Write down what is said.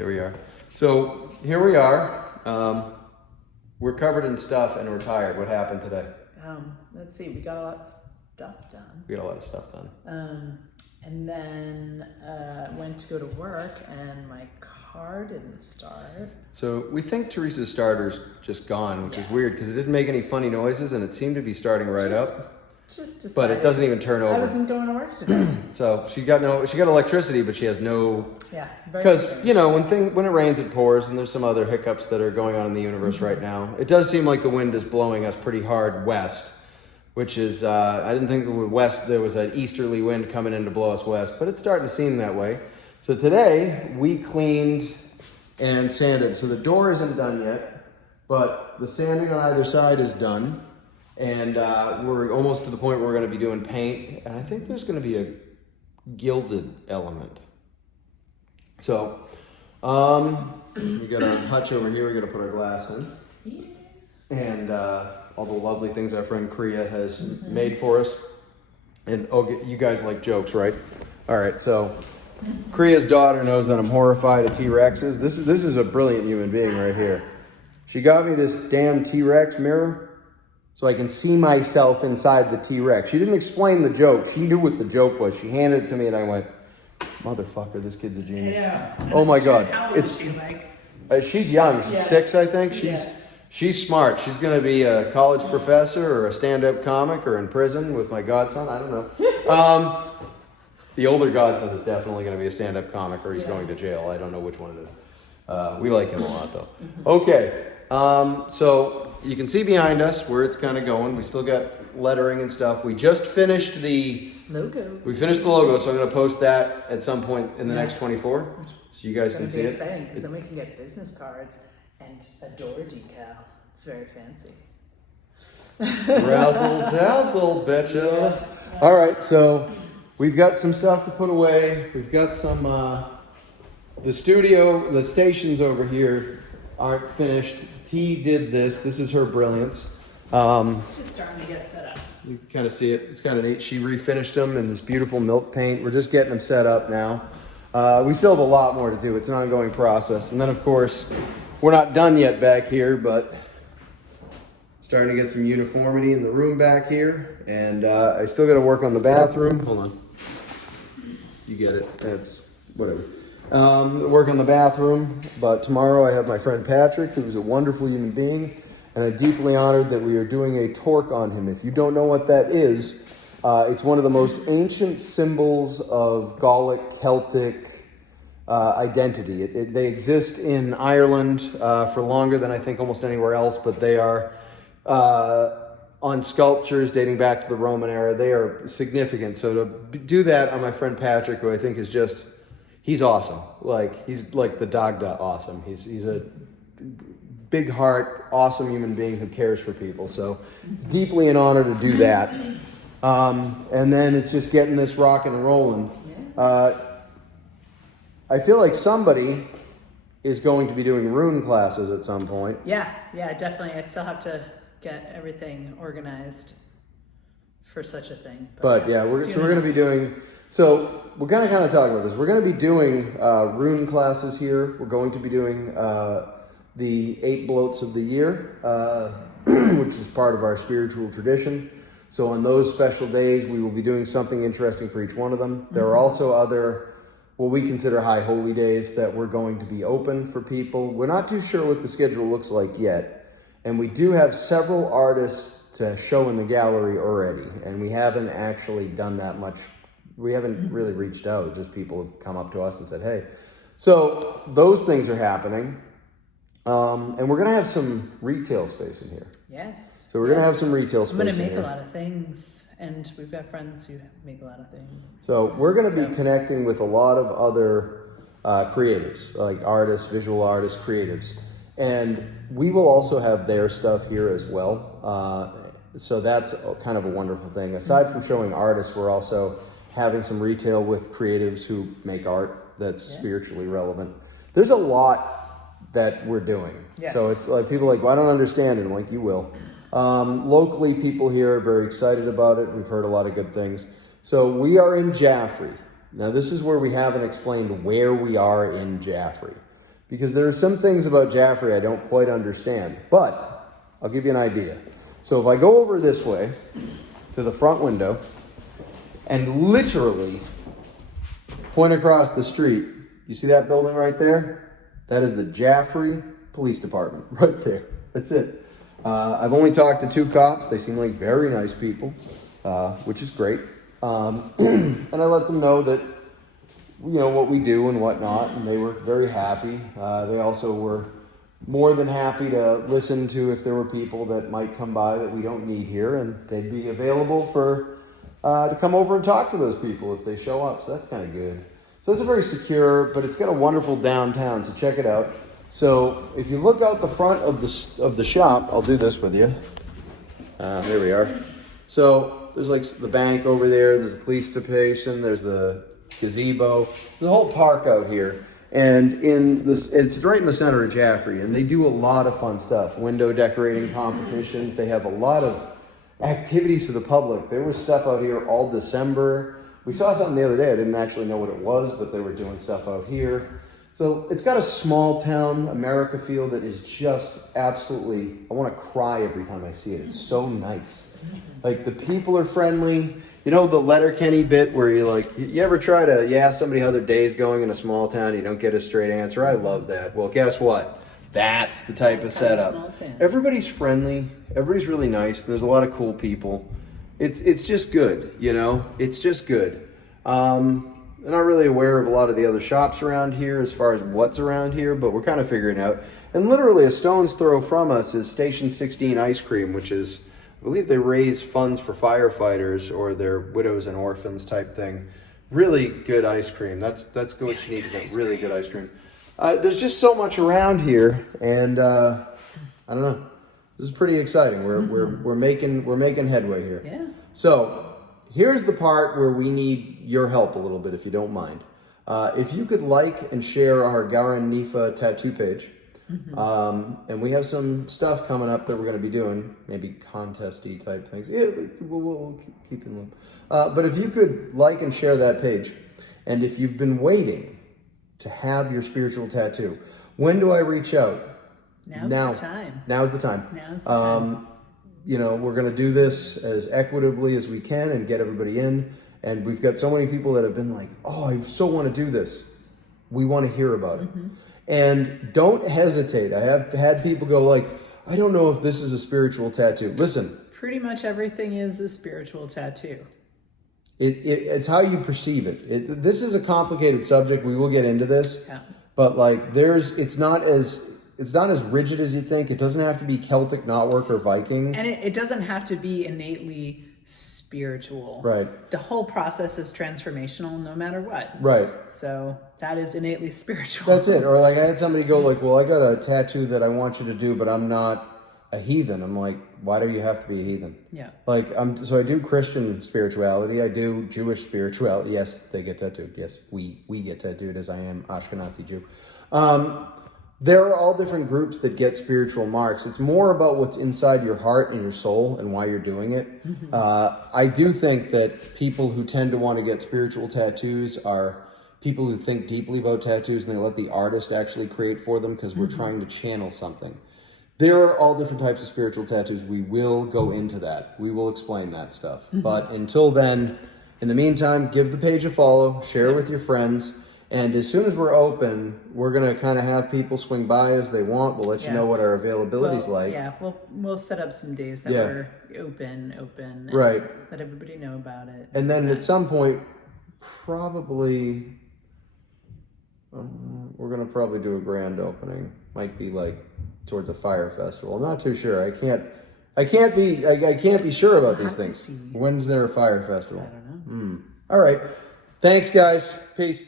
There we are. So here we are. We're covered in stuff and we're tired. What happened today? Let's see. We got a lot of stuff done. We got a lot of stuff done. And then went to go to work and my car didn't start. So we think Teresa's starter's just gone, which is weird because it didn't make any funny noises and it seemed to be starting right up. Just decided But it doesn't even turn over. I wasn't going to work today. So she got electricity, but she has no. Yeah. Because you know when it rains it pours, and there's some other hiccups that are going on in the universe right now. It does seem like the wind is blowing us pretty hard west, which is I didn't think there was an easterly wind coming in to blow us west, but it's starting to seem that way. So today we cleaned and sanded. So the door isn't done yet, but the sanding on either side is done. And we're almost to the point where we're going to be doing paint. And I think there's going to be a gilded element. So, we got our hutch over here. We're going to put our glass in. And all the lovely things our friend Kriya has made for us. And you guys like jokes, right? All right, so Kriya's daughter knows that I'm horrified of T-Rexes. This is a brilliant human being right here. She got me this damn T-Rex mirror so I can see myself inside the T-Rex. She didn't explain the joke. She knew what the joke was. She handed it to me and I went, motherfucker, this kid's a genius. Yeah. Oh my God. How old is she like? She's young. She's 6, I think. She's smart. She's going to be a college professor or a stand-up comic or in prison with my godson. I don't know. The older godson is definitely going to be a stand-up comic or he's going to jail. I don't know which one it is. We like him a lot, though. Okay. So you can see behind us where it's kind of going. We still got lettering and stuff. We just finished the logo. We finished the logo, so I'm going to post that at some point in the next 24, so you guys can see it. It's exciting because then we can get business cards and a door decal. It's very fancy. Razzle dazzle, bitches. All right, so we've got some stuff to put away. We've got some the stations over here aren't finished. T did this. This is her brilliance. Just starting to get set up. You can kind of see it. It's kind of neat. She refinished them in this beautiful milk paint. We're just getting them set up now. We still have a lot more to do. It's an ongoing process. And then, of course, we're not done yet back here, but starting to get some uniformity in the room back here. And I still got to work on the bathroom. Hold on. You get it. That's whatever. Work on the bathroom, but tomorrow I have my friend Patrick, who's a wonderful human being, and I'm deeply honored that we are doing a torque on him. If you don't know what that is, it's one of the most ancient symbols of Gallic, Celtic identity. They exist in Ireland for longer than I think almost anywhere else, but they are on sculptures dating back to the Roman era. They are significant. So to do that on my friend Patrick, who I think is just... He's awesome. He's like the Dagda awesome. He's a big heart, awesome human being who cares for people. So it's deeply an honor to do that. And then it's just getting this rocking and rolling. I feel like somebody is going to be doing rune classes at some point. Yeah, definitely. I still have to get everything organized for such a thing. But yeah, we're going to be doing... So we're going to kind of talk about this. We're going to be doing rune classes here. We're going to be doing the 8 bloats of the year, which is part of our spiritual tradition. So on those special days, we will be doing something interesting for each one of them. There are also other, what we consider high holy days that we're going to be open for people. We're not too sure what the schedule looks like yet. And we do have several artists to show in the gallery already. And we haven't actually done that much. We haven't really reached out, just people have come up to us and said, hey. So those things are happening. And we're going to have some retail space in here. Yes. So we're going to have some retail space in here. I'm going to make a lot of things, and we've got friends who make a lot of things. So we're going to be connecting with a lot of other creatives, like artists, visual artists, creatives. And we will also have their stuff here as well. So that's kind of a wonderful thing. Aside from showing artists, we're also... having some retail with creatives who make art that's spiritually relevant. There's a lot that we're doing. Yes. So it's like people are like, well, I don't understand it. I'm like, you will. Locally, people here are very excited about it. We've heard a lot of good things. So we are in Jaffrey. Now, this is where we haven't explained where we are in Jaffrey. because there are some things about Jaffrey I don't quite understand, but I'll give you an idea. So if I go over this way to the front window and literally point across the street, you see that building right there? That is the Jaffrey Police Department right there. That's it. I've only talked to 2 cops. They seem like very nice people, which is great. And I let them know that, you know, what we do and whatnot, and they were very happy. They also were more than happy to listen to if there were people that might come by that we don't need here, and they'd be available for to come over and talk to those people if they show up. So that's kind of good. So it's a very secure, but it's got a wonderful downtown. So check it out. So if you look out the front of the shop, I'll do this with you. There we are. So there's like the bank over there. There's the police station. There's the gazebo. There's a whole park out here. And it's right in the center of Jaffrey. And they do a lot of fun stuff. Window decorating competitions. They have a lot of activities for the public. There was stuff out here all December. We saw something the other day. I didn't actually know what it was, but they were doing stuff out here. So it's got a small town America feel that is just absolutely, I want to cry every time I see it. It's so nice. Like the people are friendly. You know the Letterkenny bit where you're like, you ever try to, you ask somebody how their day's going in a small town, you don't get a straight answer? I love that. Well, guess what? That's the type of setup. Everybody's friendly. Everybody's really nice. There's a lot of cool people. It's just good, you know? It's just good. I'm not really aware of a lot of the other shops around here as far as what's around here, but we're kind of figuring it out. And literally a stone's throw from us is Station 16 Ice Cream, which is, I believe they raise funds for firefighters or their widows and orphans type thing. Really good ice cream. That's what you need to know. Really good ice cream. There's just so much around here, and I don't know. This is pretty exciting. We're making headway here. Yeah. So here's the part where we need your help a little bit, if you don't mind. If you could like and share our Garan Nifa tattoo page. And we have some stuff coming up that we're going to be doing, maybe contesty type things. Yeah, we'll keep in the loop. But if you could like and share that page, and if you've been waiting to have your spiritual tattoo, when do I reach out? Now's the time. Now's the time. Now's the time. You know, we're going to do this as equitably as we can and get everybody in. And we've got so many people that have been like, oh, I so want to do this. We want to hear about it. And don't hesitate. I have had people go like, I don't know if this is a spiritual tattoo. Listen. Pretty much everything is a spiritual tattoo. It's how you perceive it. This is a complicated subject. We will get into this. Yeah. But like it's not as rigid as you think. It doesn't have to be Celtic knotwork or Viking. And it doesn't have to be innately spiritual. Right. The whole process is transformational no matter what. Right. So that is innately spiritual. That's it. Or like I had somebody go like, well, I got a tattoo that I want you to do, but I'm not a heathen. I'm like, why do you have to be a heathen? Yeah. Like so I do Christian spirituality. I do Jewish spirituality. Yes, they get tattooed. Yes, we get tattooed, as I am Ashkenazi Jew. There are all different groups that get spiritual marks. It's more about what's inside your heart and your soul and why you're doing it. I do think that people who tend to want to get spiritual tattoos are people who think deeply about tattoos and they let the artist actually create for them because we're trying to channel something. There are all different types of spiritual tattoos. We will go into that. We will explain that stuff. But until then, in the meantime, give the page a follow, share with your friends. And as soon as we're open, we're going to kind of have people swing by as they want. We'll let you know what our availability's like. Yeah, we'll set up some days that we're open. And right. Let everybody know about it. And then at some point, probably, we're going to probably do a grand opening. Might be like towards a fire festival. I'm not too sure. I can't be sure about these things. When's there a fire festival? I don't know. All right. Thanks, guys. Peace.